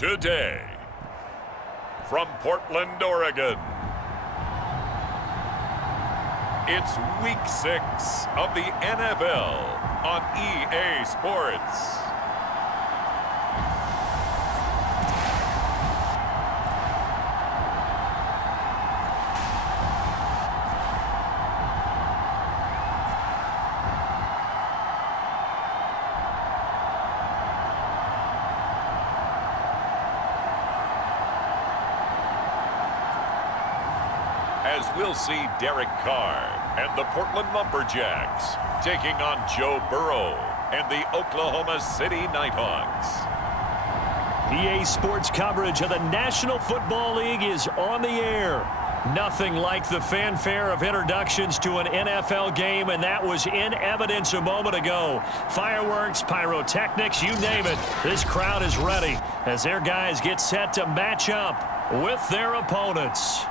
today. From Portland, Oregon, it's Week 6 of the NFL on EA Sports. As we'll see Derek Carr and the Portland Lumberjacks taking on Joe Burrow and the Oklahoma City Nighthawks. EA Sports coverage of the National Football League is on the air. Nothing like the fanfare of introductions to an NFL game, and that was in evidence a moment ago. Fireworks, pyrotechnics, you name it. This crowd is ready as their guys get set to match up with their opponents.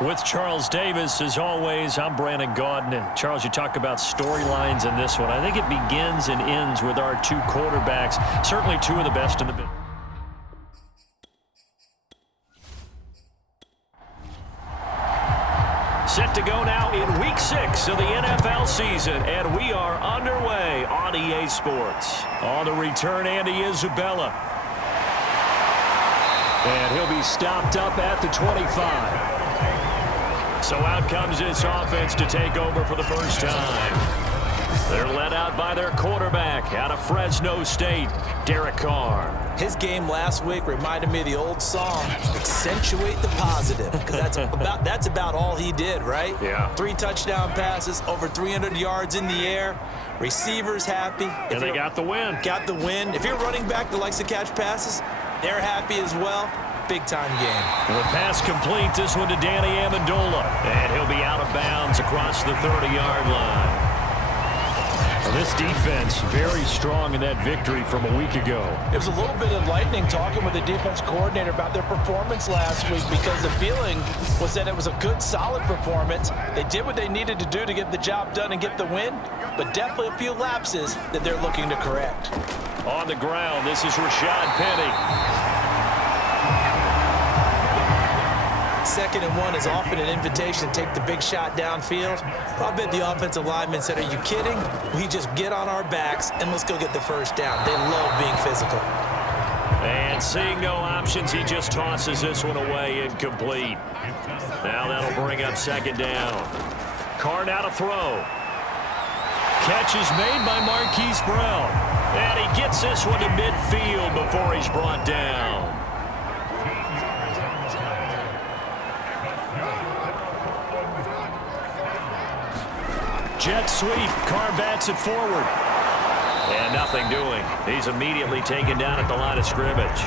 With Charles Davis, as always, I'm Brandon Gaudin. Charles, you talk about storylines in this one. I think it begins and ends with our two quarterbacks, certainly two of the best in the business. Set to go now in Week 6 of the NFL season, and we are underway on EA Sports. On the return, Andy Isabella. And he'll be stopped up at the 25. So out comes this offense to take over for the first time. They're led out by their quarterback out of Fresno State, Derek Carr. His game last week reminded me of the old song, accentuate the positive, because that's about all he did, right? Yeah. 3 touchdown passes, over 300 yards in the air, receivers happy. And they got the win. Got the win. If you're running back that likes to catch passes, they're happy as well. Big-time game. The pass complete, this one to Danny Amendola. And he'll be out of bounds across the 30-yard line. Well, this defense very strong in that victory from a week ago. It was a little bit enlightening talking with the defense coordinator about their performance last week, because the feeling was that it was a good, solid performance. They did what they needed to do to get the job done and get the win, but definitely a few lapses that they're looking to correct. On the ground, this is Rashad Penny. 2nd and 1 is often an invitation to take the big shot downfield. I bet the offensive lineman said, are you kidding? We just get on our backs and let's go get the first down. They love being physical. And seeing no options, he just tosses this one away, incomplete. Now that'll bring up 2nd down. Carr now to throw. Catch is made by Marquise Brown. And he gets this one to midfield before he's brought down. Jet sweep. Carr bats it forward. And nothing doing. He's immediately taken down at the line of scrimmage.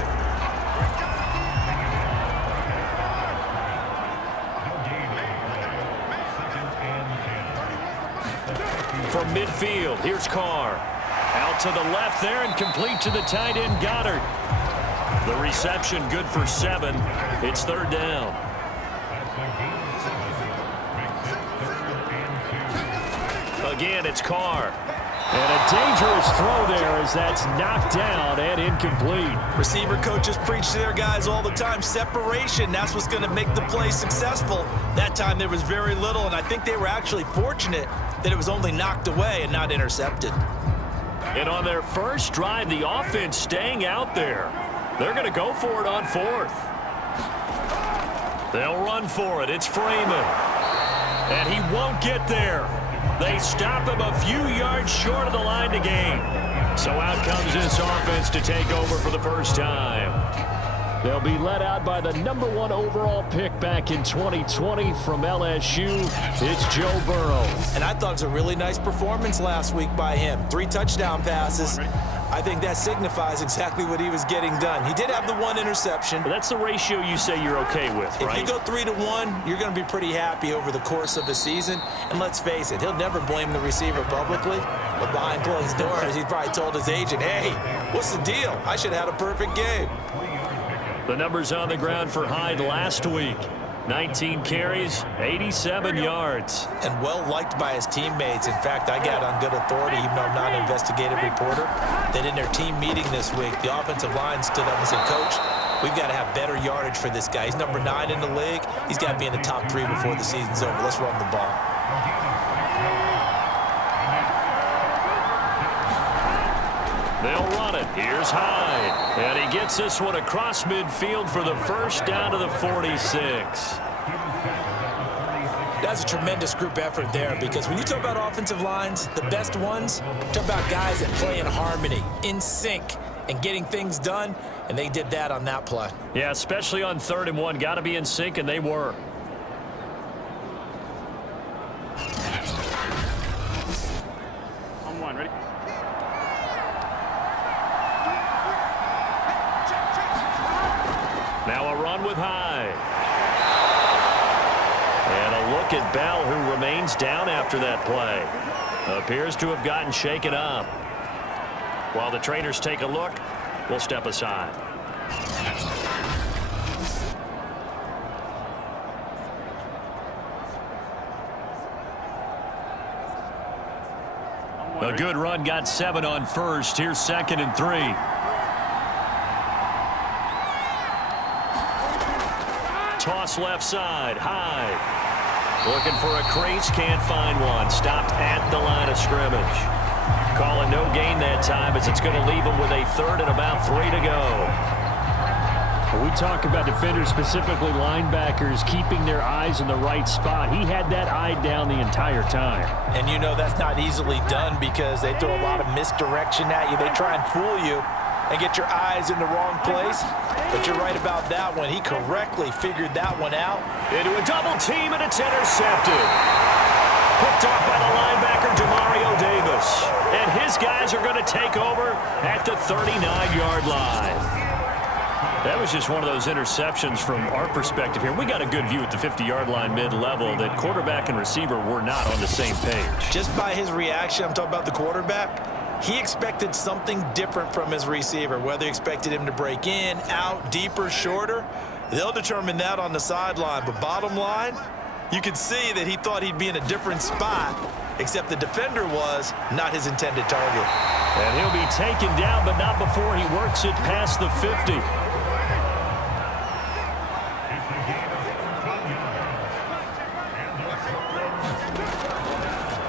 From midfield, here's Carr. Out to the left there and complete to the tight end, Goddard. The reception good for 7. It's 3rd down. Again, it's Carr. And a dangerous throw there as that's knocked down and incomplete. Receiver coaches preach to their guys all the time. Separation, that's what's going to make the play successful. That time there was very little, and I think they were actually fortunate that it was only knocked away and not intercepted. And on their first drive, the offense staying out there. They're going to go for it on 4th. They'll run for it. It's Freeman. And he won't get there. They stop him a few yards short of the line to gain. So out comes this offense to take over for the first time. They'll be led out by the #1 overall pick back in 2020 from LSU. It's Joe Burrow. And I thought it was a really nice performance last week by him. 3 touchdown passes. I think that signifies exactly what he was getting done. He did have the 1 interception. But that's the ratio you say you're okay with, right? If you go 3 to 1, you're going to be pretty happy over the course of a season. And let's face it, he'll never blame the receiver publicly. But behind closed doors, he's probably told his agent, hey, what's the deal? I should have had a perfect game. The numbers on the ground for Hyde last week. 19 carries, 87 yards. And well liked by his teammates. In fact, I got on good authority, even though I'm not an investigative reporter, that in their team meeting this week, the offensive line stood up and said, Coach, we've got to have better yardage for this guy. He's number 9 in the league. He's got to be in the top 3 before the season's over. Let's run the ball. They'll run it. Here's Hyde. And he gets this one across midfield for the first down to the 46. That's a tremendous group effort there, because when you talk about offensive lines, the best ones, talk about guys that play in harmony, in sync, and getting things done, and they did that on that play. Yeah, especially on 3rd and 1. Got to be in sync, and they were. On 1, ready? Now a run with Hyde. And a look at Bell, who remains down after that play. Appears to have gotten shaken up. While the trainers take a look, we'll step aside. A good run, got 7 on 1st. Here's 2nd and 3. Toss left side, Hyde. Looking for a crease, can't find one. Stopped at the line of scrimmage. Calling no gain that time, as it's going to leave him with a 3rd and about 3 to go. When we talk about defenders, specifically linebackers, keeping their eyes in the right spot, he had that eye down the entire time. And you know that's not easily done, because they throw a lot of misdirection at you. They try and fool you and get your eyes in the wrong place. But you're right about that one. He correctly figured that one out. Into a double team, and it's intercepted. Picked off by the linebacker, Demario Davis. And his guys are going to take over at the 39-yard line. That was just one of those interceptions from our perspective here. We got a good view at the 50-yard line mid-level that quarterback and receiver were not on the same page. Just by his reaction, I'm talking about the quarterback, he expected something different from his receiver, whether he expected him to break in, out, deeper, shorter. They'll determine that on the sideline. But bottom line, you could see that he thought he'd be in a different spot, except the defender was not his intended target. And he'll be taken down, but not before he works it past the 50.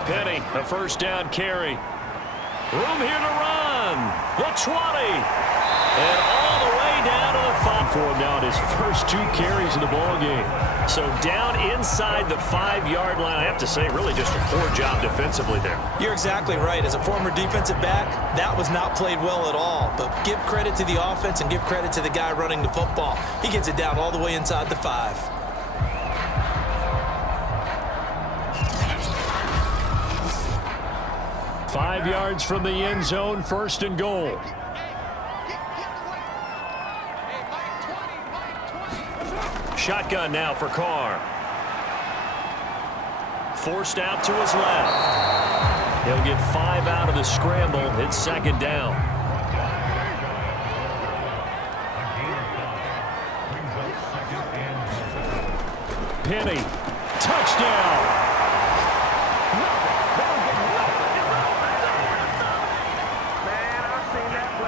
Penny, a 1st down carry. Room here to run. The 20. And all the way down to the 5 for him now in his first 2 carries in the ballgame. So down inside the 5-yard line. I have to say, really just a poor job defensively there. You're exactly right. As a former defensive back, that was not played well at all. But give credit to the offense and give credit to the guy running the football. He gets it down all the way inside the 5. 5 yards from the end zone, 1st and goal. Shotgun now for Carr. Forced out to his left. He'll get 5 out of the scramble. It's 2nd down. Penny, touchdown.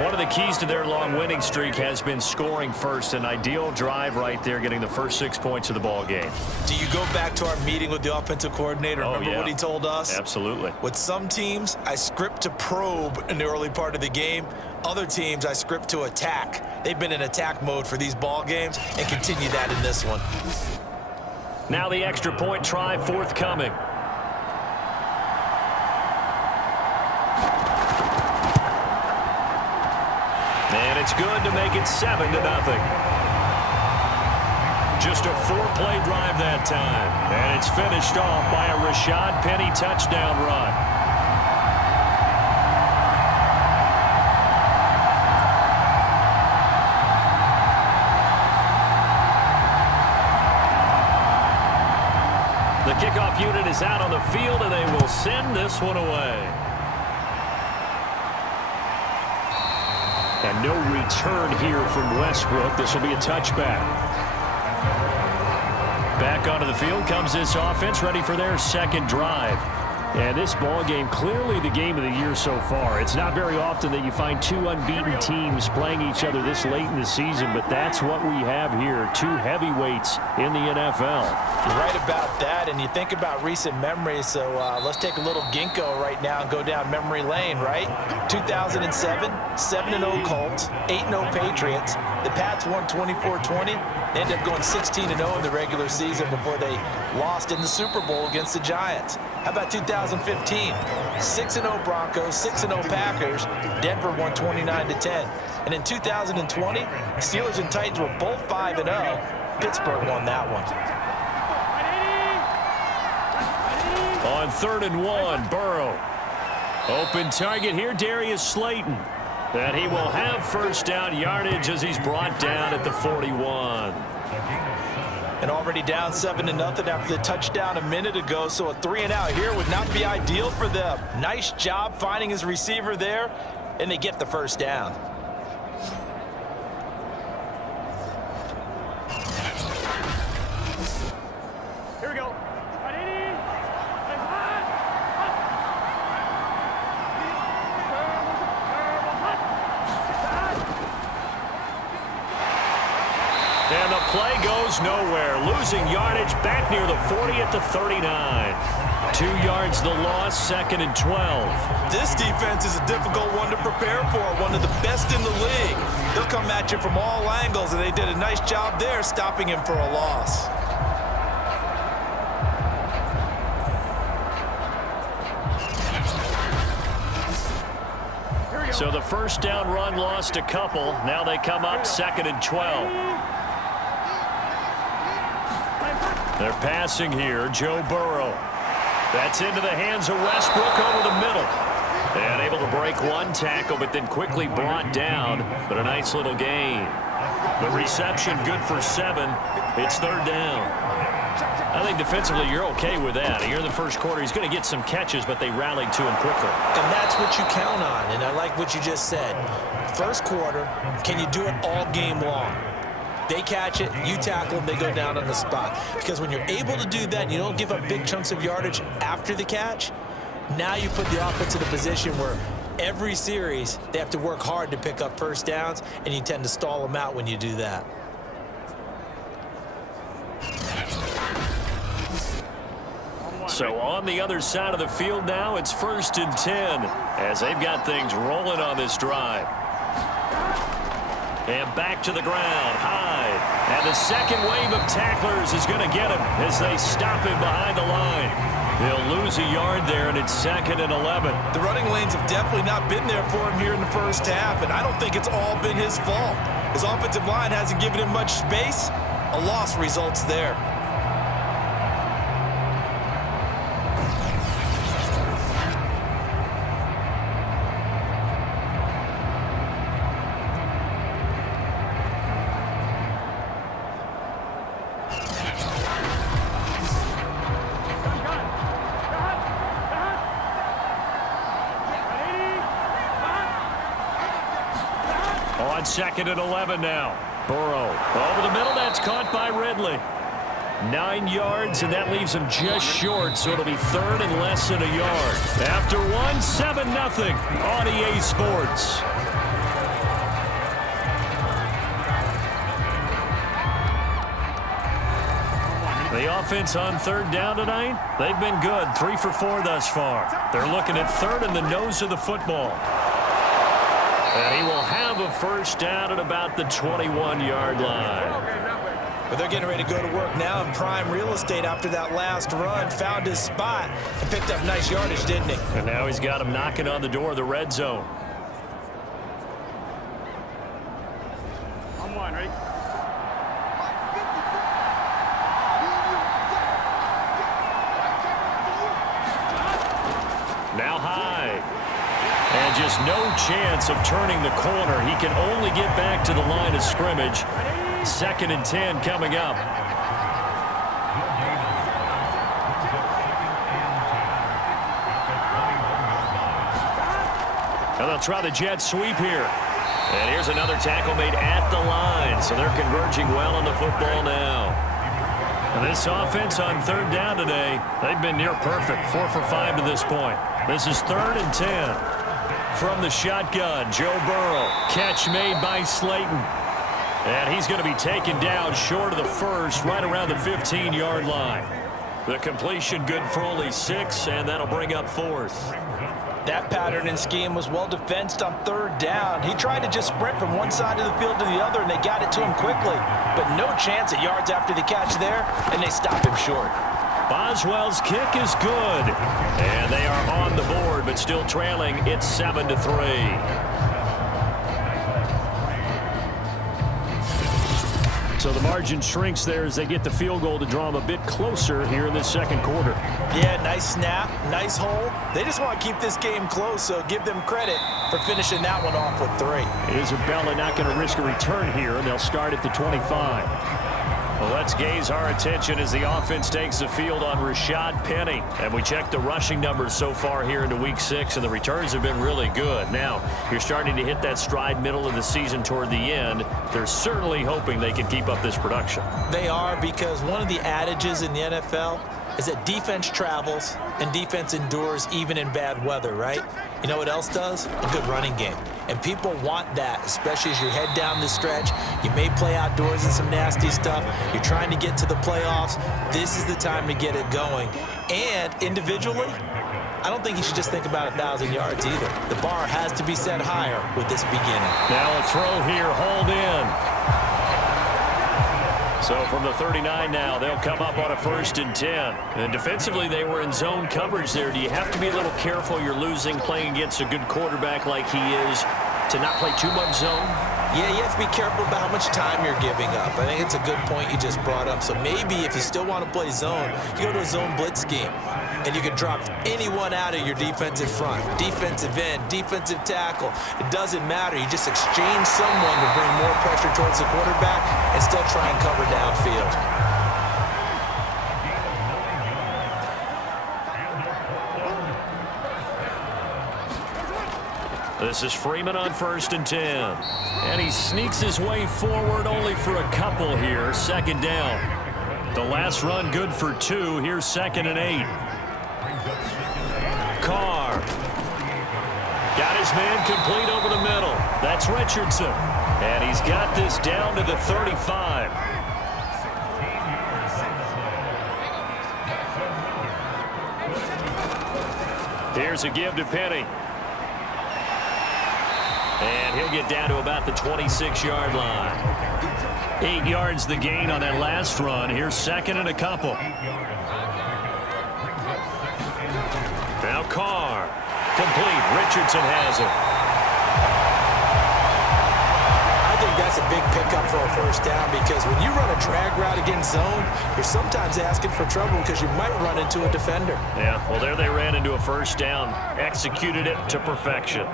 One of the keys to their long winning streak has been scoring first. An ideal drive right there, getting the first 6 points of the ball game. Do you go back to our meeting with the offensive coordinator? Remember what he told us? Absolutely. With some teams, I script to probe in the early part of the game. Other teams, I script to attack. They've been in attack mode for these ball games and continue that in this one. Now the extra point try forthcoming. And it's good to make it 7-0. Just a 4-play drive that time. And it's finished off by a Rashad Penny touchdown run. The kickoff unit is out on the field, and they will send this one away. And no return here from Westbrook. This will be a touchback. the field comes this offense, ready for their second drive. And this ball game, clearly the game of the year so far. It's not very often that you find two unbeaten teams playing each other this late in the season, but that's what we have here, two heavyweights in the NFL. You're right about that, and you think about recent memories, so let's take a little ginkgo right now and go down memory lane, right? 2007, 7-0 Colts, 8-0 Patriots. The Pats won 24-20. They ended up going 16-0 in the regular season before they lost in the Super Bowl against the Giants. How about 2015? 6-0 Broncos, 6-0 Packers. Denver won 29-10. And in 2020, Steelers and Titans were both 5-0. Pittsburgh won that one. On 3rd and 1, Burrow. Open target here, Darius Slayton. And he will have first down yardage as he's brought down at the 41. And already down 7-0 after the touchdown a minute ago, so a 3-and-out here would not be ideal for them. Nice job finding his receiver there, and they get the first down. Here we go. And the play goes nowhere. Losing yardage back near the 40 at the 39. 2 yards the loss, 2nd and 12. This defense is a difficult one to prepare for, one of the best in the league. They'll come at you from all angles, and they did a nice job there stopping him for a loss. So the first down run lost a couple. Now they come up 2nd and 12. They're passing here, Joe Burrow. That's into the hands of Westbrook over the middle. And able to break one tackle, but then quickly brought down. But a nice little gain. The reception good for 7. It's 3rd down. I think defensively you're okay with that. Here in the first quarter, he's going to get some catches, but they rallied to him quickly. And that's what you count on, and I like what you just said. First quarter, can you do it all game long? They catch it, you tackle them, they go down on the spot. Because when you're able to do that and you don't give up big chunks of yardage after the catch, now you put the offense in a position where every series they have to work hard to pick up first downs, and you tend to stall them out when you do that. So on the other side of the field now, it's 1st and 10 as they've got things rolling on this drive. And back to the ground, Hyde. And the second wave of tacklers is going to get him as they stop him behind the line. They'll lose a yard there, and it's 2nd and 11. The running lanes have definitely not been there for him here in the first half, and I don't think it's all been his fault. His offensive line hasn't given him much space. A loss results there. On 2nd and 11 now. Burrow over the middle. That's caught by Ridley. 9 yards, and that leaves him just short, so it'll be 3rd and less than a yard. After 7-0 on EA Sports. The offense on 3rd down tonight, they've been good. 3 for 4 thus far. They're looking at 3rd in the nose of the football. And he will have a first down at about the 21-yard line. But they're getting ready to go to work now in prime real estate after that last run. Found his spot and picked up nice yardage, didn't he? And now he's got him knocking on the door of the red zone. On 1, ready? Now Hyde. And just no chance of turning the corner. He can only get back to the line of scrimmage. 2nd and 10 coming up. And they'll try the jet sweep here. And here's another tackle made at the line. So they're converging well on the football now. This offense on third down today, they've been near perfect. 4 for 5 to this point. This is 3rd and 10. From the shotgun, Joe Burrow. Catch made by Slayton. And he's going to be taken down short of the first, right around the 15-yard line. The completion good for only 6, and that'll bring up 4th. That pattern and scheme was well defensed on 3rd down. He tried to just sprint from one side of the field to the other, and they got it to him quickly. But no chance at yards after the catch there, and they stop him short. Boswell's kick is good. And they are on the board, but still trailing. It's 7-3. So the margin shrinks there as they get the field goal to draw them a bit closer here in this second quarter. Yeah, nice snap, nice hole. They just want to keep this game close, so give them credit for finishing that one off with 3. Isabella not going to risk a return here, and they'll start at the 25. Well, let's gaze our attention as the offense takes the field on Rashad Penny. And we check the rushing numbers so far here into Week 6, and the returns have been really good. Now, you're starting to hit that stride middle of the season toward the end. They're certainly hoping they can keep up this production. They are, because one of the adages in the NFL is that defense travels and defense endures even in bad weather, right? You know what else does? A good running game. And people want that, especially as you head down the stretch. You may play outdoors in some nasty stuff. You're trying to get to the playoffs. This is the time to get it going. And individually, I don't think you should just think about 1,000 yards either. The bar has to be set higher with this beginning. Now a throw here, hauled in. So from the 39 now, they'll come up on a 1st and 10. And defensively, they were in zone coverage there. Do you have to be a little careful? You're losing, playing against a good quarterback like he is, to not play too much zone? Yeah, you have to be careful about how much time you're giving up. I think it's a good point you just brought up. So maybe if you still want to play zone, you go to a zone blitz scheme. And you can drop anyone out of your defensive front. Defensive end, defensive tackle. It doesn't matter. You just exchange someone to bring more pressure towards the quarterback and still try and cover downfield. This is Freeman on 1st and 10. And he sneaks his way forward only for a couple here. 2nd down. The last run good for 2. Here's 2nd and 8. Carr. Got his man complete over the middle. That's Richardson. And he's got this down to the 35. Here's a give to Penny. And he'll get down to about the 26-yard line. 8 yards the gain on that last run. Here's 2nd and a couple. Now Carr. Complete. Richardson has it. I think that's a big pickup for a 1st down, because when you run a drag route against zone, you're sometimes asking for trouble because you might run into a defender. Yeah, well, there they ran into a 1st down. Executed it to perfection.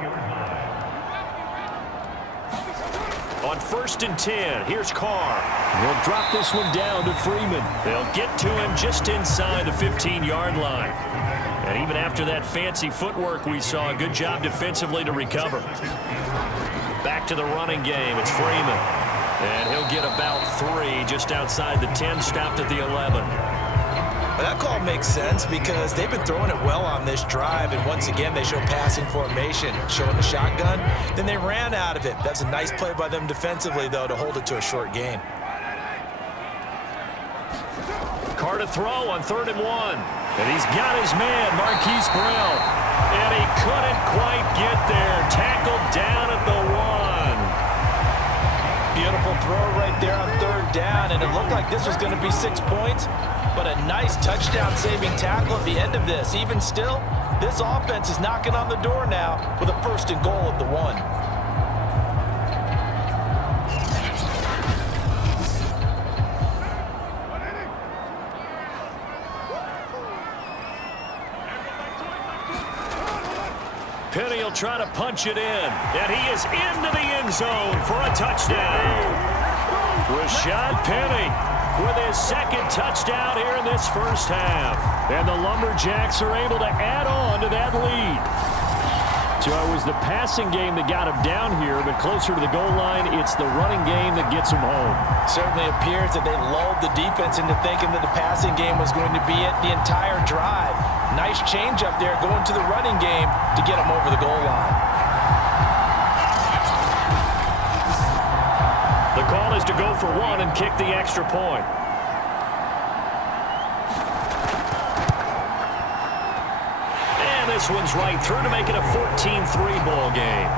On 1st and 10, here's Carr. They'll drop this one down to Freeman. They'll get to him just inside the 15-yard line. And even after that fancy footwork we saw, a good job defensively to recover. Back to the running game. It's Freeman. And he'll get about 3 just outside the 10, stopped at the 11. But that call makes sense because they've been throwing it well on this drive, and once again they show passing formation, showing the shotgun. Then they ran out of it. That's a nice play by them defensively, though, to hold it to a short gain. Carr to throw on 3rd and 1. And he's got his man, Marquise Brown. And he couldn't quite get there. Tackled down at the 1. Beautiful throw right there on 3rd down, and it looked like this was going to be 6 points. But a nice touchdown-saving tackle at the end of this. Even still, this offense is knocking on the door now with a 1st and goal at the 1. Penny will try to punch it in. And he is into the end zone for a touchdown. Rashad Penny with his 2nd touchdown here in this 1st half. And the Lumberjacks are able to add on to that lead. So it was the passing game that got him down here, but closer to the goal line, it's the running game that gets him home. Certainly appears that they lulled the defense into thinking that the passing game was going to be it the entire drive. Nice change up there going to the running game to get him over the goal line. The call is to go for one and kick the extra point. This one's right through to make it a 14-3 ball game.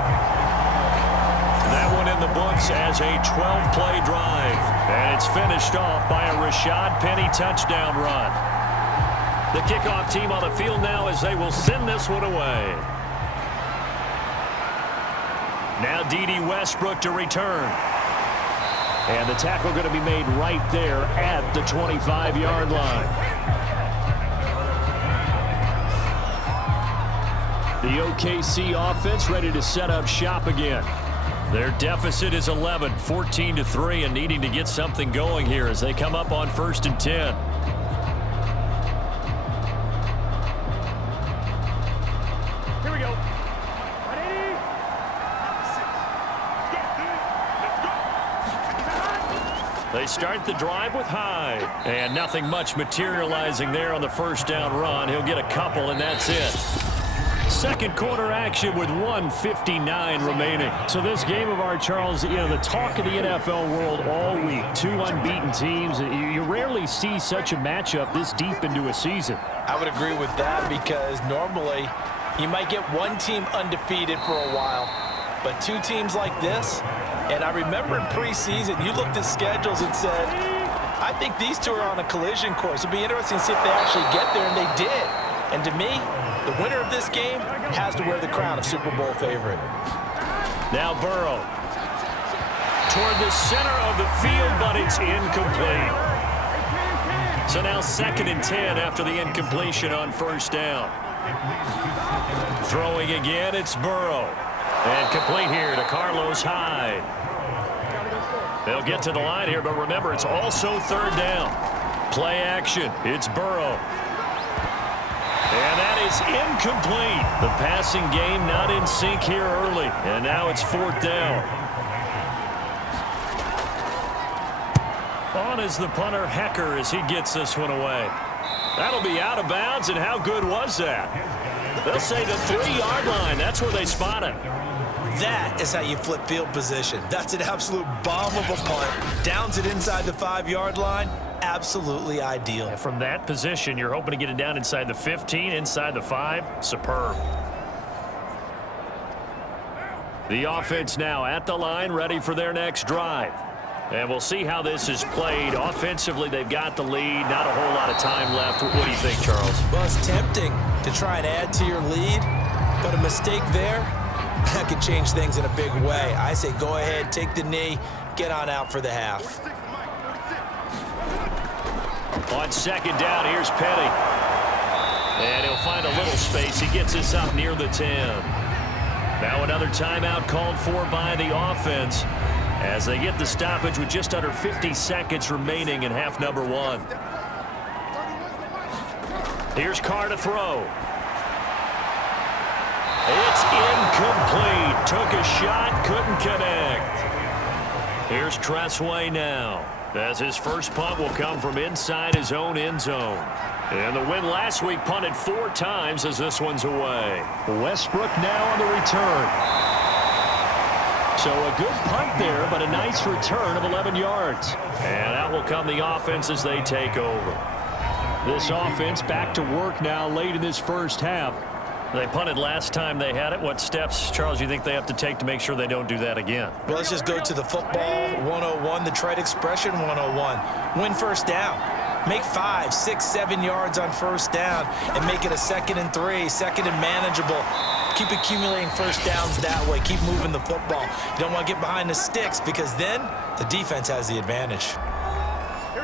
That one in the books as a 12-play drive. And it's finished off by a Rashad Penny touchdown run. The kickoff team on the field now as they will send this one away. Now D.D. Westbrook to return. And the tackle going to be made right there at the 25-yard line. The OKC offense ready to set up shop again. Their deficit is 11, 14-3, and needing to get something going here as they come up on 1st and 10. Here we go. They start the drive with Hyde. And nothing much materializing there on the first down run. He'll get a couple, and that's it. Second quarter action with 1:59 remaining. So this game of ours, Charles, you know, the talk of the NFL world all week. Two unbeaten teams. You rarely see such a matchup this deep into a season. I would agree with that because normally you might get one team undefeated for a while, but two teams like this, and I remember in preseason you looked at schedules and said, I think these two are on a collision course. It'd be interesting to see if they actually get there, and they did. And to me, the winner of this game has to wear the crown of Super Bowl favorite. Now Burrow. Toward the center of the field, but it's incomplete. So now 2nd and 10 after the incompletion on first down. Throwing again, it's Burrow. And complete here to Carlos Hyde. They'll get to the line here, but remember, it's also 3rd down. Play action. It's Burrow. And that is incomplete. The passing game not in sync here early. And now it's 4th down. On is the punter, Hecker, as he gets this one away. That'll be out of bounds, and how good was that? They'll say the 3-yard line. That's where they spot it. That is how you flip field position. That's an absolute bomb of a punt. Downs it inside the 5-yard line. Absolutely ideal. And from that position, you're hoping to get it down inside the 15, inside the 5. Superb. The offense now at the line, ready for their next drive. And we'll see how this is played. Offensively, they've got the lead. Not a whole lot of time left. What do you think, Charles? Well, it's tempting to try and add to your lead, but a mistake there, that could change things in a big way. I say go ahead, take the knee, get on out for the half. On 2nd down, here's Petty. And he'll find a little space. He gets us up near the 10. Now another timeout called for by the offense as they get the stoppage with just under 50 seconds remaining in half number 1. Here's Carr to throw. It's incomplete. Took a shot, couldn't connect. Here's Tressway now, as his first punt will come from inside his own end zone. And the win last week punted 4 times as this one's away. Westbrook now on the return. So a good punt there, but a nice return of 11 yards. And out will come the offense as they take over. This offense back to work now late in this first half. They punted last time they had it. What steps, Charles, do you think they have to take to make sure they don't do that again? Well, let's just go to the football 101, the trade expression 101. Win first down. Make 5, 6, 7 yards on first down and make it a 2nd and 3, 2nd and manageable. Keep accumulating first downs that way. Keep moving the football. You don't want to get behind the sticks because then the defense has the advantage.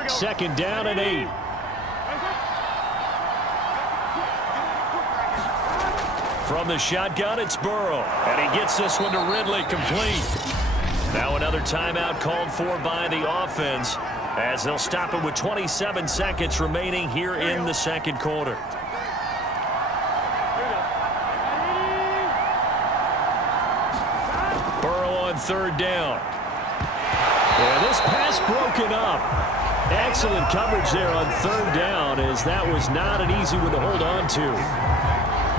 2nd down and 8. From the shotgun, it's Burrow. And he gets this one to Ridley, complete. Now another timeout called for by the offense as they'll stop it with 27 seconds remaining here in the 2nd quarter. third down. And this pass broken up. Excellent coverage there on third down, as that was not an easy one to hold on to.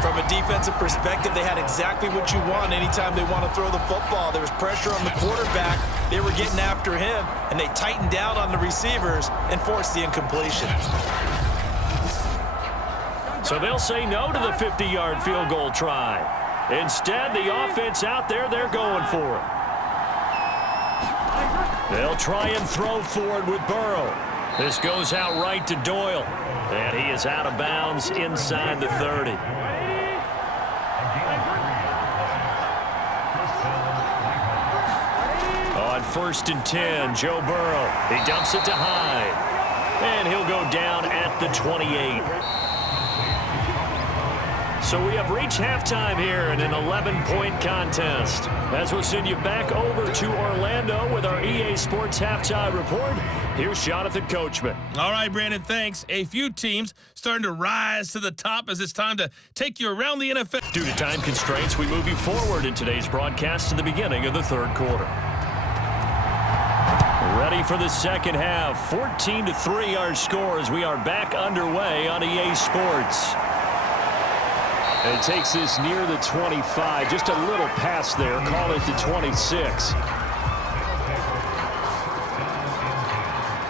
From a defensive perspective, they had exactly what you want anytime they want to throw the football. There was pressure on the quarterback. They were getting after him, and they tightened down on the receivers and forced the incompletion. So they'll say no to the 50-yard field goal try. Instead, the offense out there, they're going for it. They'll try and throw for it with Burrow. This goes out right to Doyle, and he is out of bounds inside the 30. On 1st and 10, Joe Burrow. He dumps it to Hyde, and he'll go down at the 28. So we have reached halftime here in an 11-point contest. As we'll send you back over to Orlando with our EA Sports Halftime Report, here's Jonathan Coachman. All right, Brandon, thanks. A few teams starting to rise to the top as it's time to take you around the NFL. Due to time constraints, we move you forward in today's broadcast to the beginning of the third quarter. Ready for the second half. 14-3 our score as we are back underway on EA Sports. And it takes this near the 25. Just a little pass there. Call it the 26.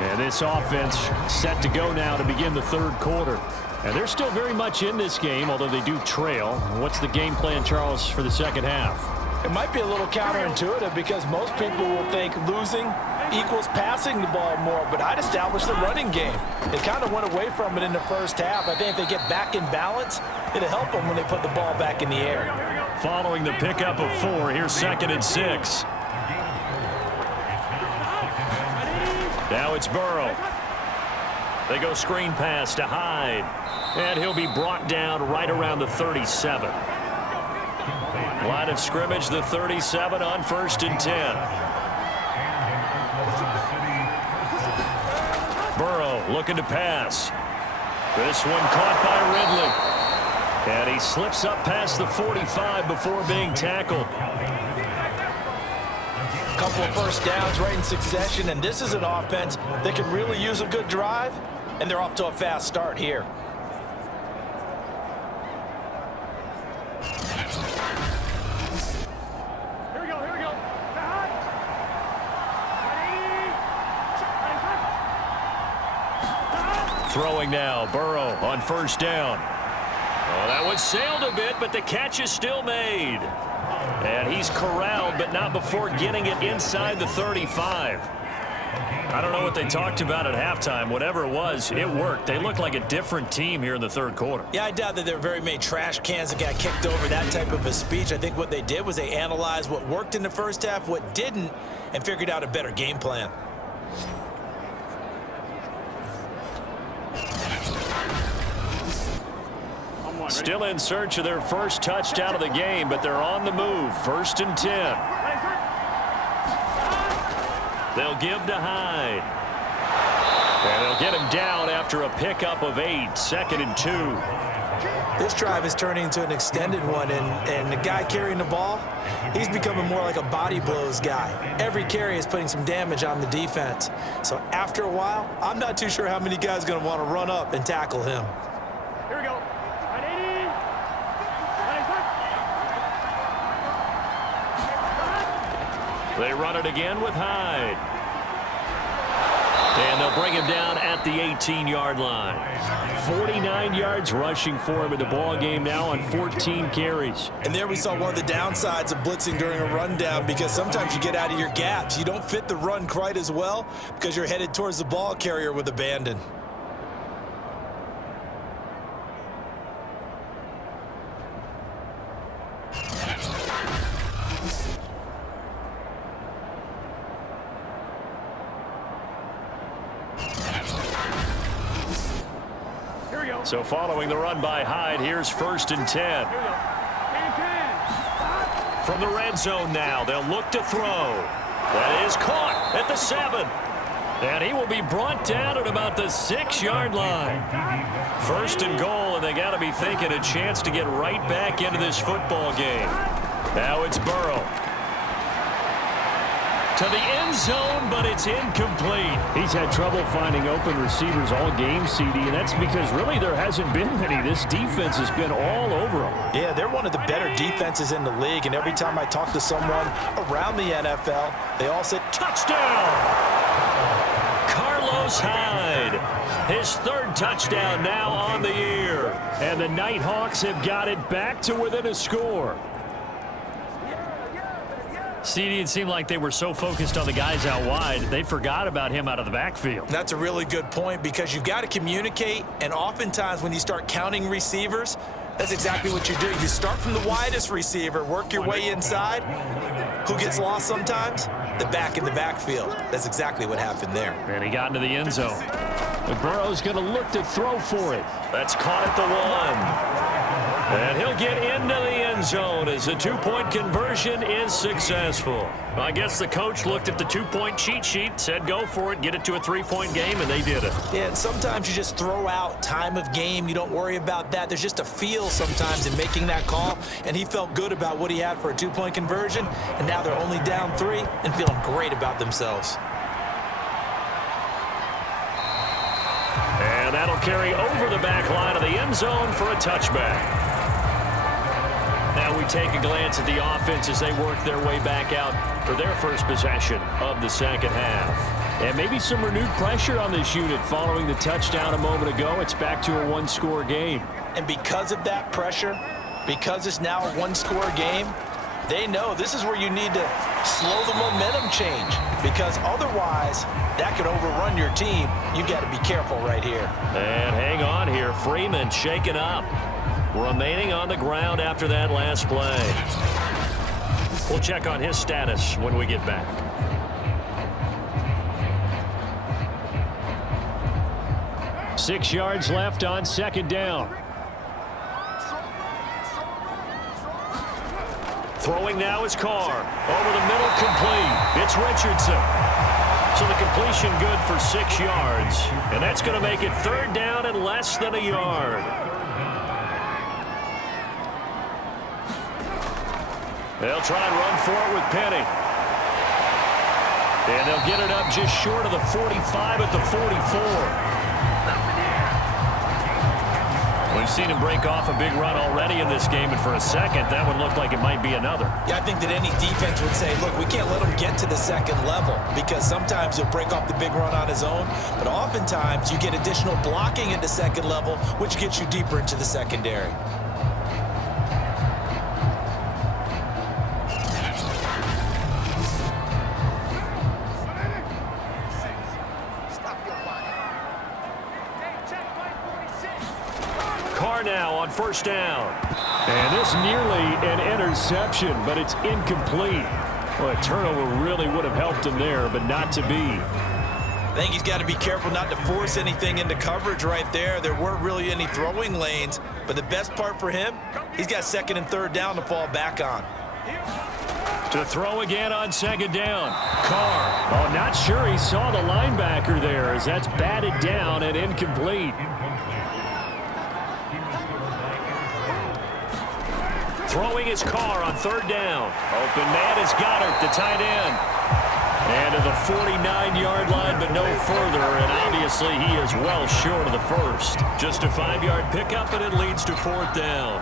And this offense set to go now to begin the third quarter. And they're still very much in this game, although they do trail. What's the game plan, Charles, for the second half? It might be a little counterintuitive because most people will think losing equals passing the ball more, but I'd establish the running game. They kind of went away from it in the first half. I think if they get back in balance, it'll help them when they put the ball back in the air. Following the pickup of 4, here's 2nd and 6. Now it's Burrow. They go screen pass to Hyde, and he'll be brought down right around the 37. Line of scrimmage, the 37 on 1st and 10. Burrow looking to pass. This one caught by Ridley. And he slips up past the 45 before being tackled. A couple of first downs right in succession, and this is an offense that can really use a good drive, and they're off to a fast start here. Throwing now, Burrow on 1st down. Oh, that one sailed a bit, but the catch is still made. And he's corralled, but not before getting it inside the 35. I don't know what they talked about at halftime. Whatever it was, it worked. They look like a different team here in the third quarter. Yeah, I doubt that there were very many trash cans that got kicked over, that type of a speech. I think what they did was they analyzed what worked in the first half, what didn't, and figured out a better game plan. Still in search of their first touchdown of the game, but they're on the move. 1st and 10. They'll give to Hyde. And they'll get him down after a pickup of 8. 2nd and 2. This drive is turning into an extended one, and the guy carrying the ball, he's becoming more like a body blows guy. Every carry is putting some damage on the defense. So after a while, I'm not too sure how many guys are going to want to run up and tackle him. Here we go. They run it again with Hyde. And they'll bring him down at the 18-yard line. 49 yards rushing for him in the ball game now on 14 carries. And there we saw one of the downsides of blitzing during a rundown, because sometimes you get out of your gaps. You don't fit the run quite as well because you're headed towards the ball carrier with abandon. So following the run by Hyde, here's 1st and 10. From the red zone now, they'll look to throw. That is caught at the 7. And he will be brought down at about the 6-yard line. 1st and goal, and they got to be thinking a chance to get right back into this football game. Now it's Burrow. to the end zone, but it's incomplete. He's had trouble finding open receivers all game, CD, and that's because really there hasn't been many. This defense has been all over them. Yeah, they're one of the better defenses in the league, and every time I talk to someone around the NFL, they all say, touchdown! Carlos Hyde, his third touchdown now on the year. And the Nighthawks have got it back to within a score. CD, it seemed like they were so focused on the guys out wide, they forgot about him out of the backfield. That's a really good point because you've got to communicate, and oftentimes when you start counting receivers, that's exactly what you do. You start from the widest receiver, work your way inside. Who gets lost sometimes? The back in the backfield. That's exactly what happened there. And he got into the end zone. And Burrow's going to look to throw for it. That's caught at the 1. And he'll get into the end zone as the two-point conversion is successful. Well, I guess the coach looked at the two-point cheat sheet, said go for it, get it to a three-point game, and they did it. Yeah, and sometimes you just throw out time of game. You don't worry about that. There's just a feel sometimes in making that call, and he felt good about what he had for a two-point conversion, and now they're only down 3 and feeling great about themselves. And that'll carry over the back line of the end zone for a touchback. Now we take a glance at the offense as they work their way back out for their first possession of the second half. And maybe some renewed pressure on this unit following the touchdown a moment ago. It's back to a one-score game. and because of that pressure, because it's now a one-score game, they know this is where you need to slow the momentum change, because otherwise that could overrun your team. You've got to be careful right here. And hang on here. Freeman shaken up. Remaining on the ground after that last play. We'll check on his status when we get back. Six yards left on second down. Throwing now is Carr. Over the middle, complete. It's Richardson. So the completion good for 6 yards. And that's going to make it third down and less than a yard. They'll try and run for it with Penny. And they'll get it up just short of the 45 at the 44. We've seen him break off a big run already in this game, and for a second, that one looked like it might be another. Yeah, I think that any defense would say, look, we can't let him get to the second level, because sometimes he'll break off the big run on his own, but oftentimes you get additional blocking at the second level, which gets you deeper into the secondary. Carr now on first down. And this nearly an interception, but it's incomplete. Well, a turnover really would have helped him there, but not to be. I think he's got to be careful not to force anything into coverage right there. There weren't really any throwing lanes, but the best part for him, he's got second and third down to fall back on. To throw again on second down. Carr. Oh, not sure he saw the linebacker there, as that's batted down and incomplete. Throwing his Carr on third down. Open man is Goddard, the tight end. And to the 49-yard line, but no further. And obviously he is well short of the first. Just a 5-yard pickup, and it leads to fourth down.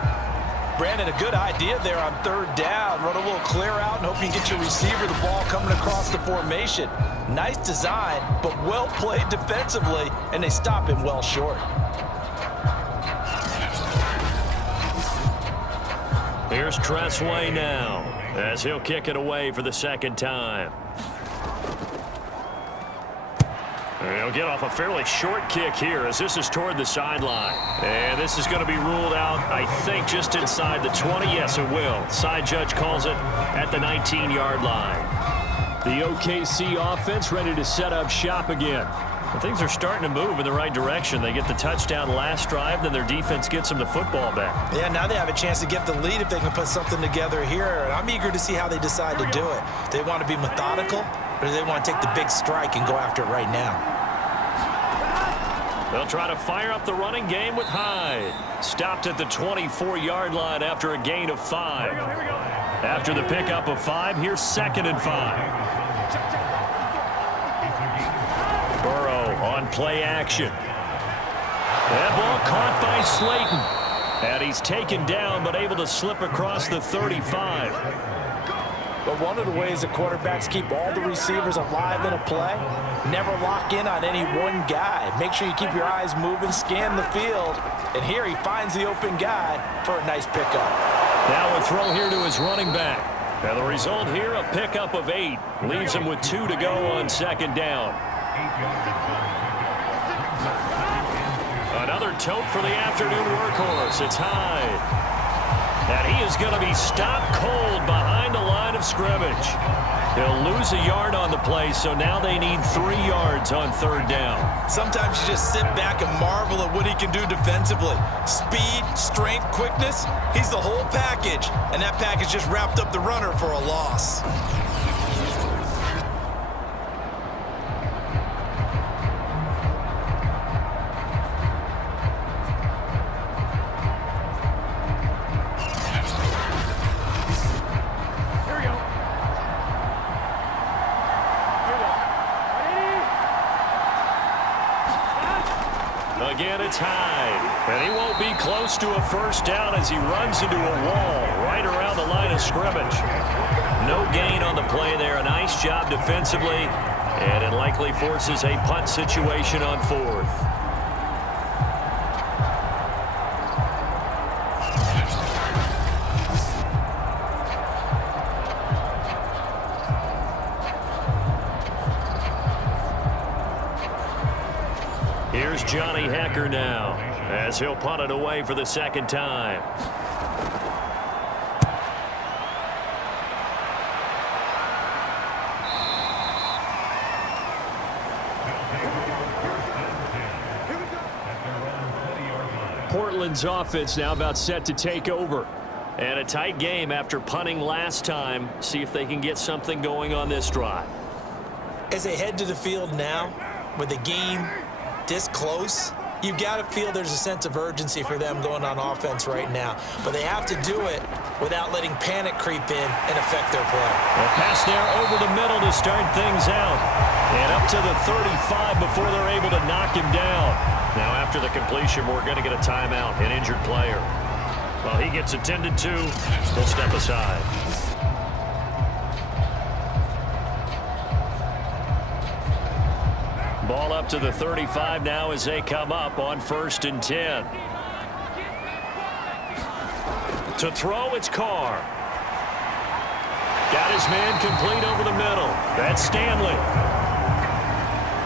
Brandon, a good idea there on third down. Run a little clear out and hope you can get your receiver the ball coming across the formation. Nice design, but well played defensively, and they stop him well short. Here's Tressway now, as he'll kick it away for the second time. And he'll get off a fairly short kick here, as this is toward the sideline. And this is going to be ruled out, I think, just inside the 20. Yes, it will. Side judge calls it at the 19-yard line. The OKC offense ready to set up shop again. Well, things are starting to move in the right direction. They get the touchdown last drive, then their defense gets them the football back. Yeah, now they have a chance to get the lead if they can put something together here. And I'm eager to see how they decide to do it. Do they want to be methodical, or do they want to take the big strike and go after it right now? They'll try to fire up the running game with Hyde. Stopped at the 24-yard line after a gain of 5. After the pickup of 5, here's second and 5. on play action. That ball caught by Slayton. And he's taken down but able to slip across the 35. But one of the ways the quarterbacks keep all the receivers alive in a play, never lock in on any one guy. Make sure you keep your eyes moving, scan the field. And here he finds the open guy for a nice pickup. Now a throw here to his running back. And the result here, a pickup of 8. Leaves him with 2 to go on second down. Another tote for the afternoon workhorse. It's Hyde. And he is going to be stopped cold behind the line of scrimmage. He'll lose a yard on the play, so now they need 3 yards on third down. Sometimes you just sit back and marvel at what he can do defensively. Speed, strength, quickness, he's the whole package. And that package just wrapped up the runner for a loss. Again, it's Hyde. And he won't be close to a first down as he runs into a wall right around the line of scrimmage. No gain on the play there. A nice job defensively. And it likely forces a punt situation on fourth. Here's Johnny Hecker now as he'll punt it away for the second time. Portland's offense now about set to take over. And a tight game after punting last time. See if they can get something going on this drive. As they head to the field now, with the game this close, you've got to feel there's a sense of urgency for them going on offense right now. But they have to do it without letting panic creep in and affect their play. A pass there over the middle to start things out. And up to the 35 before they're able to knock him down. Now after the completion, we're going to get a timeout, an injured player. Well, he gets attended to. We'll step aside. Ball up to the 35 now as they come up on 1st and 10. To throw, it's Carr. Got his man complete over the middle. That's Stanley.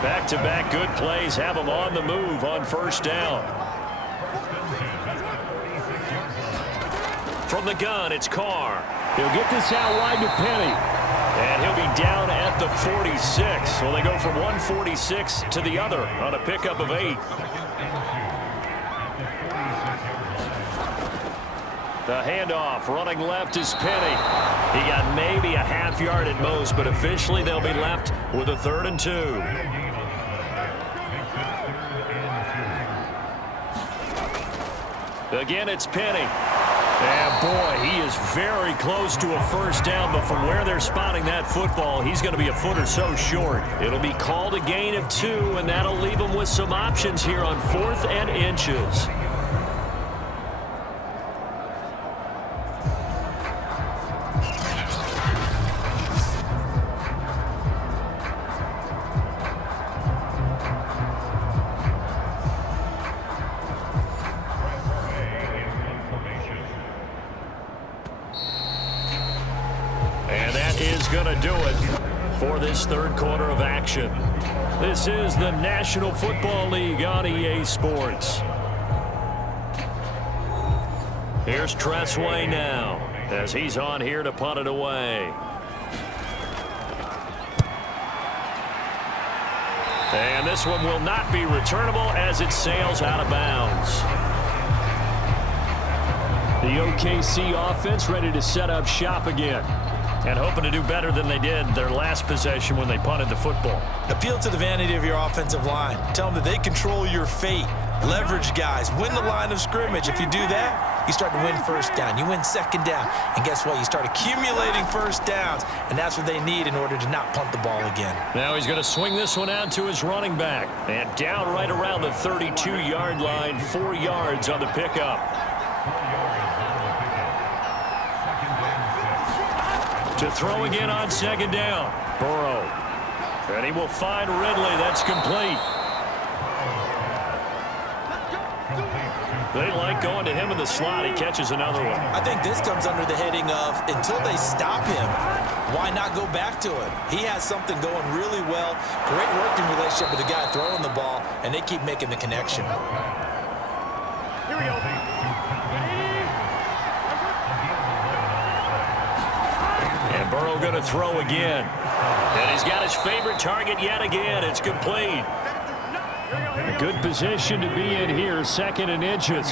Back-to-back good plays have him on the move on 1st down. From the gun, it's Carr. He'll get this out wide to Penny. And he'll be down at the 46. So they go from 146 to the other on a pickup of 8. The handoff running left is Penny. He got maybe a half yard at most, but officially they'll be left with a 3rd and 2. Again, it's Penny. And boy, he is very close to a first down, but from where they're spotting that football, he's going to be a foot or so short. It'll be called a gain of 2, and that'll leave him with some options here on 4th and inches. Going to do it for this 3rd quarter of action. This is the National Football League on EA Sports. Here's Tressway now as he's on here to punt it away. And this one will not be returnable as it sails out of bounds. The OKC offense ready to set up shop again. And hoping to do better than they did their last possession when they punted the football. Appeal to the vanity of your offensive line. Tell them that they control your fate. leverage guys, win the line of scrimmage. If you do that, you start to win first down. You win second down. And guess what? You start accumulating first downs, and that's what they need in order to not punt the ball again. Now he's going to swing this one out to his running back. And down right around the 32-yard line, 4 yards on the pickup. To throw again on second down. Burrow. And he will find Ridley. That's complete. They like going to him in the slot. He catches another one. I think this comes under the heading of until they stop him, why not go back to it? He has something going really well. Great working relationship with the guy throwing the ball, and they keep making the connection. Here we go. And Burrow going to throw again. And he's got his favorite target yet again. It's complete. A good position to be in here, 2nd and inches.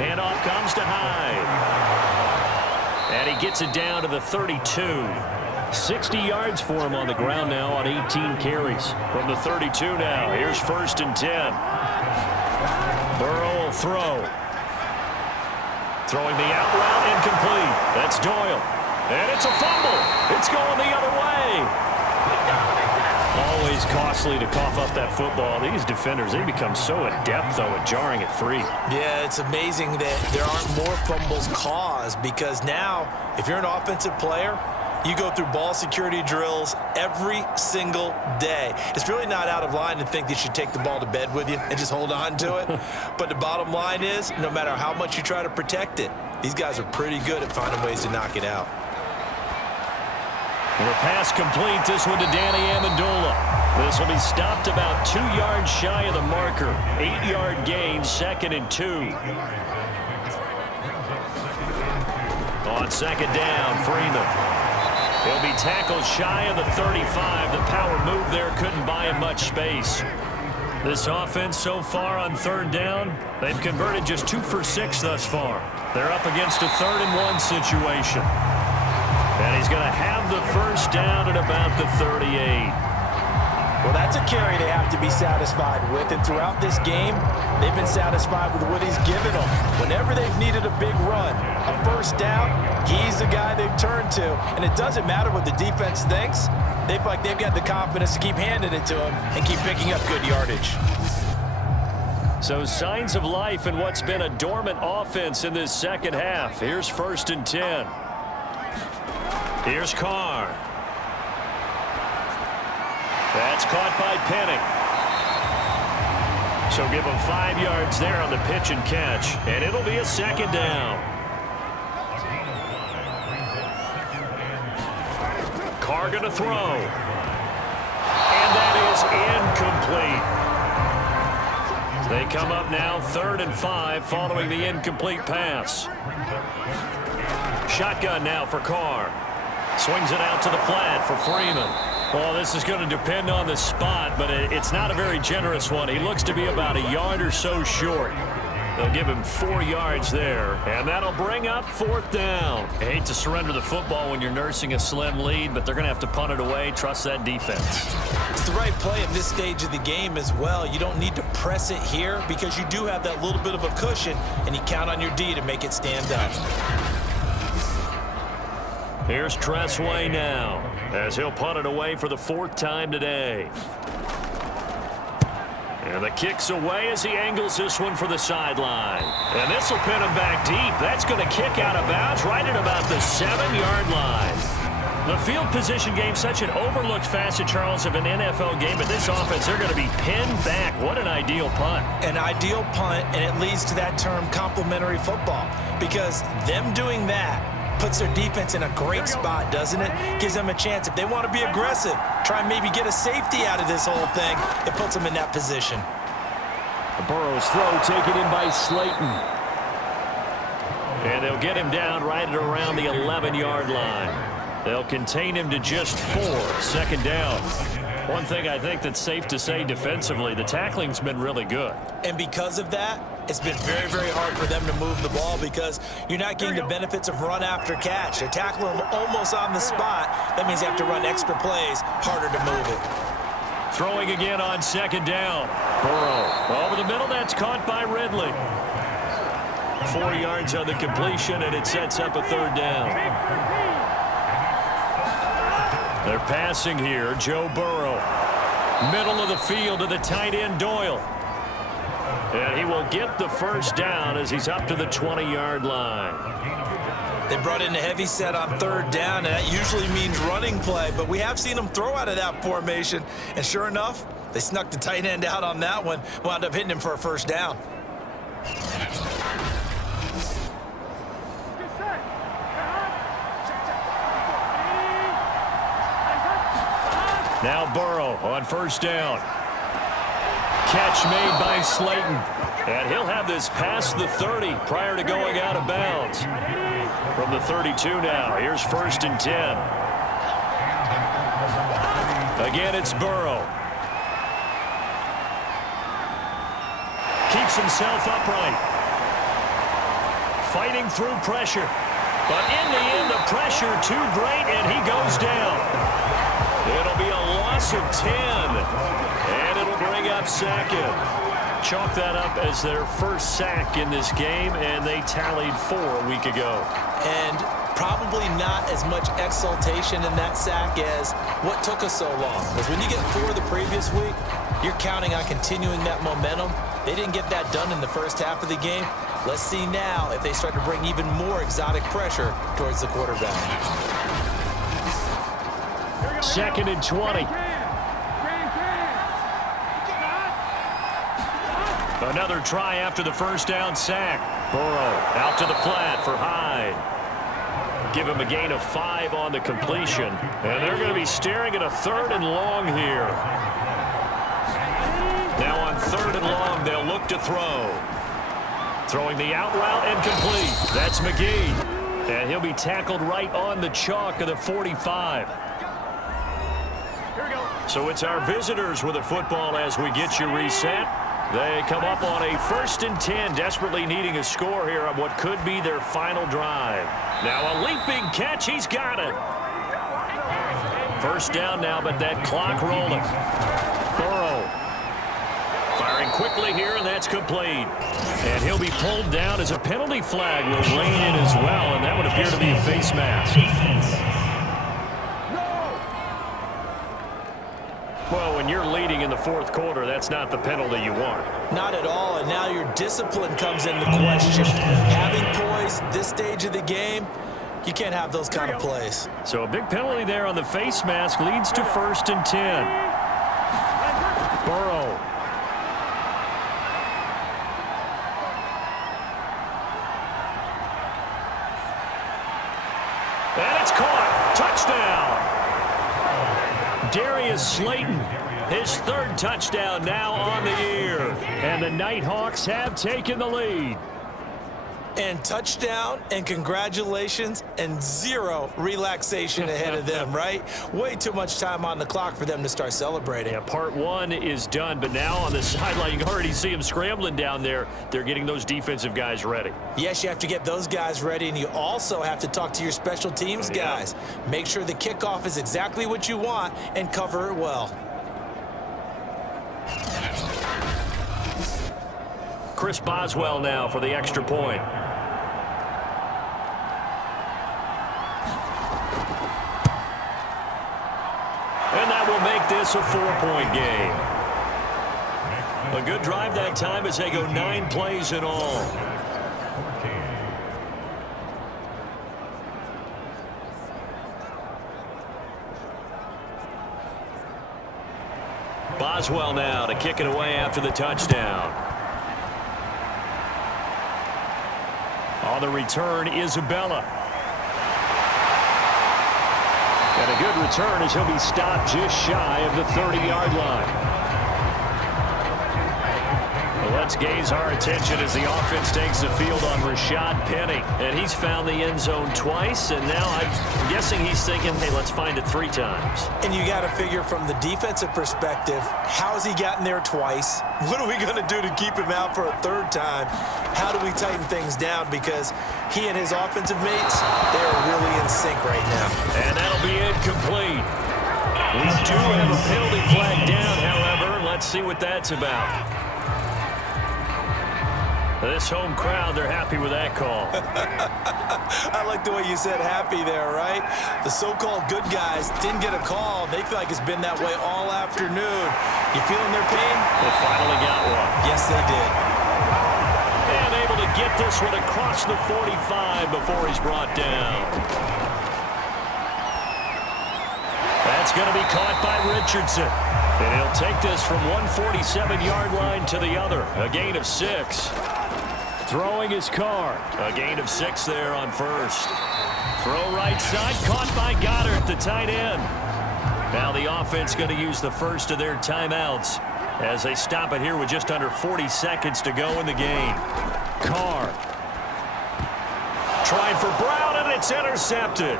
Handoff comes to Hyde. And he gets it down to the 32. 60 yards for him on the ground now on 18 carries. From the 32 now, here's 1st and 10. Burrow will throw. Throwing the out route, incomplete. That's Doyle. And it's a fumble. It's going the other way. Always costly to cough up that football. These defenders, they become so adept, though, at jarring it free. Yeah, it's amazing that there aren't more fumbles caused, because now, if you're an offensive player, you go through ball security drills every single day. It's really not out of line to think that you should take the ball to bed with you and just hold on to it. But the bottom line is, no matter how much you try to protect it, these guys are pretty good at finding ways to knock it out. And a pass complete, this one to Danny Amendola. This will be stopped about 2 yards shy of the marker. 8-yard gain, 2nd and 2. On second down, Freeman. He'll be tackled shy of the 35. The power move there couldn't buy him much space. This offense so far on 3rd down, they've converted just 2 for 6 thus far. They're up against a 3rd and 1 situation. And he's going to have the first down at about the 38. Well, that's a carry they have to be satisfied with. And throughout this game, they've been satisfied with what he's given them. Whenever they've needed a big run, a first down, he's the guy they've turned to. And it doesn't matter what the defense thinks. They feel like they've got the confidence to keep handing it to him and keep picking up good yardage. So signs of life in what's been a dormant offense in this second half. Here's 1st and 10. Here's Carr. That's caught by Penning. So give him 5 yards there on the pitch and catch. And it'll be a 2nd down. Carr going to throw. And that is incomplete. They come up now 3rd and 5 following the incomplete pass. Shotgun now for Carr. Swings it out to the flat for Freeman. Well, this is going to depend on the spot, but it's not a very generous one. He looks to be about a yard or so short. They'll give him 4 yards there, and that'll bring up 4th down. I hate to surrender the football when you're nursing a slim lead, but they're going to have to punt it away. Trust that defense. It's the right play at this stage of the game as well. You don't need to press it here because you do have that little bit of a cushion, and you count on your D to make it stand up. Here's Tressway now, as he'll punt it away for the 4th time today. And the kick's away as he angles this one for the sideline. And this will pin him back deep. That's going to kick out of bounds right at about the 7-yard line. The field position game, such an overlooked facet, Charles, of an NFL game. But this offense, they're going to be pinned back. What an ideal punt. An ideal punt, and it leads to that term complementary football. Because them doing that puts their defense in a great spot, doesn't it? Gives them a chance. If they want to be aggressive, try and maybe get a safety out of this whole thing, it puts them in that position. Burrow's throw taken in by Slayton. And they'll get him down right at around the 11-yard line. They'll contain him to just 4. 2nd down. One thing I think that's safe to say defensively, the tackling's been really good. And because of that, it's been very, very hard for them to move the ball because you're not getting the benefits of run after catch. They're tackling them almost on the spot. That means they have to run extra plays, harder to move it. Throwing again on second down. Burrow over the middle. That's caught by Ridley. 4 yards on the completion, and it sets up a third down. They're passing here. Joe Burrow. Middle of the field to the tight end, Doyle. And he will get the first down as he's up to the 20-yard line. They brought in a heavy set on third down, and that usually means running play, but we have seen them throw out of that formation, and sure enough, they snuck the tight end out on that one, wound up hitting him for a first down. Now Burrow on first down. Catch made by Slayton. And he'll have this past the 30 prior to going out of bounds. From the 32 now, here's 1st and 10. Again, it's Burrow. Keeps himself upright. Fighting through pressure. But in the end, the pressure too great, and he goes down. It'll be a loss of 10, and it'll bring up second. Chalk that up as their first sack in this game, and they tallied 4 a week ago. And probably not as much exultation in that sack as what took us so long. Because when you get 4 the previous week, you're counting on continuing that momentum. They didn't get that done in the first half of the game. Let's see now if they start to bring even more exotic pressure towards the quarterback. 2nd and 20. Another try after the first down sack. Burrow out to the flat for Hyde. Give him a gain of 5 on the completion. And they're going to be staring at a 3rd and long here. Now on 3rd and long, they'll look to throw. Throwing the out route and complete. That's McGee. And he'll be tackled right on the chalk of the 45. So it's our visitors with a football as we get you reset. They come up on a 1st and 10, desperately needing a score here on what could be their final drive. Now a leaping catch, he's got it. First down now, but that clock rolling. Burrow firing quickly here, and that's complete. And he'll be pulled down as a penalty flag will rein in as well, and that would appear to be a face mask. Well, when you're leading in the 4th quarter, that's not the penalty you want. Not at all, and now your discipline comes into question. Having poise this stage of the game, you can't have those kind of plays. So a big penalty there on the face mask leads to 1st and 10. Burrow. And it's caught. Touchdown. Darius Slayton, his 3rd touchdown now on the year. And the Nighthawks have taken the lead. And touchdown, and congratulations, and 0 relaxation ahead of them, right? Way too much time on the clock for them to start celebrating. Yeah, part 1 is done, but now on the sideline, you can already see them scrambling down there. They're getting those defensive guys ready. Yes, you have to get those guys ready, and you also have to talk to your special teams guys. Make sure the kickoff is exactly what you want and cover it well. Chris Boswell now for the extra point. And that will make this a 4-point game. A good drive that time as they go 9 plays in all. Boswell now to kick it away after the touchdown. On the return, Isabella. And a good return as he'll be stopped just shy of the 30-yard line. Well, let's gaze our attention as the offense takes the field on Rashad Penny. And he's found the end zone twice, and now I'm guessing he's thinking, hey, let's find it 3 times. And you got to figure from the defensive perspective, how has he gotten there twice? What are we going to do to keep him out for a 3rd time? How do we tighten things down? Because he and his offensive mates, they are really in sync right now. And that'll be incomplete. We do have a penalty flag down, however. Let's see what that's about. This home crowd, they're happy with that call. I like the way you said happy there, right? The so-called good guys didn't get a call. They feel like it's been that way all afternoon. You feeling their pain? They finally got one. Yes, they did. And able to get this one across the 45 before he's brought down. That's going to be caught by Richardson. And he'll take this from one 47-yard line to the other. A gain of 6. Throwing his car. A gain of 6 there on first. Throw right side, caught by Goddard, the tight end. Now the offense going to use the first of their timeouts as they stop it here with just under 40 seconds to go in the game. Carr. Trying for Brown, and it's intercepted.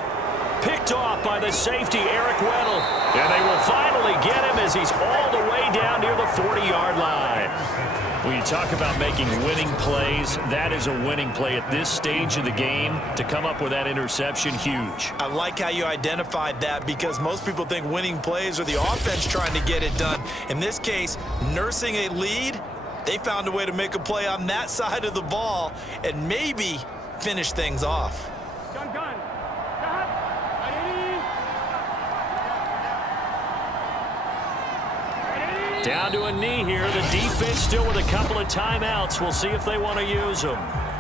Picked off by the safety, Eric Weddle. And they will finally get him as he's all the way down near the 40-yard line. When you talk about making winning plays, that is a winning play at this stage of the game. To come up with that interception, huge. I like how you identified that because most people think winning plays are the offense trying to get it done. In this case, nursing a lead, they found a way to make a play on that side of the ball and maybe finish things off. Down to a knee here. The defense still with a couple of timeouts. We'll see if they want to use them.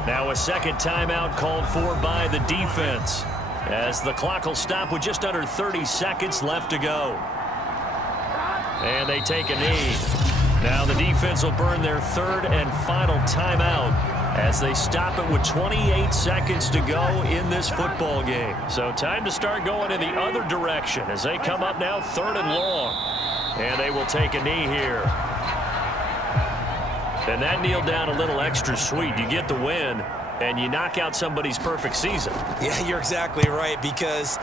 Now a second timeout called for by the defense as the clock will stop with just under 30 seconds left to go. And they take a knee. Now the defense will burn their third and final timeout as they stop it with 28 seconds to go in this football game. So time to start going in the other direction as they come up now 3rd and long. And they will take a knee here. And that kneel down a little extra sweet. You get the win, and you knock out somebody's perfect season. Yeah, you're exactly right, because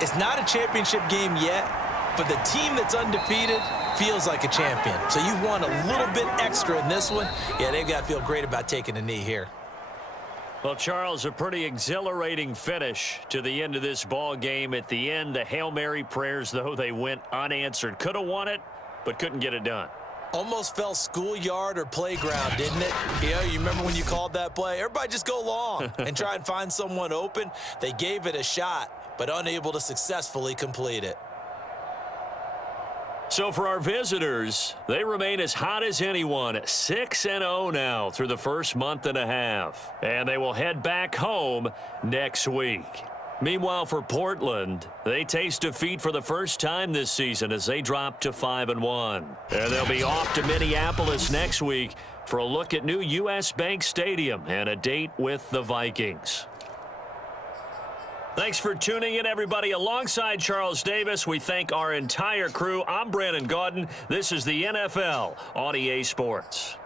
it's not a championship game yet, but the team that's undefeated feels like a champion. So you've won a little bit extra in this one. Yeah, they've got to feel great about taking a knee here. Well, Charles, a pretty exhilarating finish to the end of this ball game. At the end, the Hail Mary prayers, though, they went unanswered. Could have won it, but couldn't get it done. Almost felt schoolyard or playground, didn't it? You remember when you called that play? Everybody just go long and try and find someone open. They gave it a shot, but unable to successfully complete it. So for our visitors, they remain as hot as anyone, 6-0 now through the first month and a half. And they will head back home next week. Meanwhile, for Portland, they taste defeat for the first time this season as they drop to 5-1. And they'll be off to Minneapolis next week for a look at new U.S. Bank Stadium and a date with the Vikings. Thanks for tuning in, everybody. Alongside Charles Davis, we thank our entire crew. I'm Brandon Gaudin. This is the NFL on EA Sports.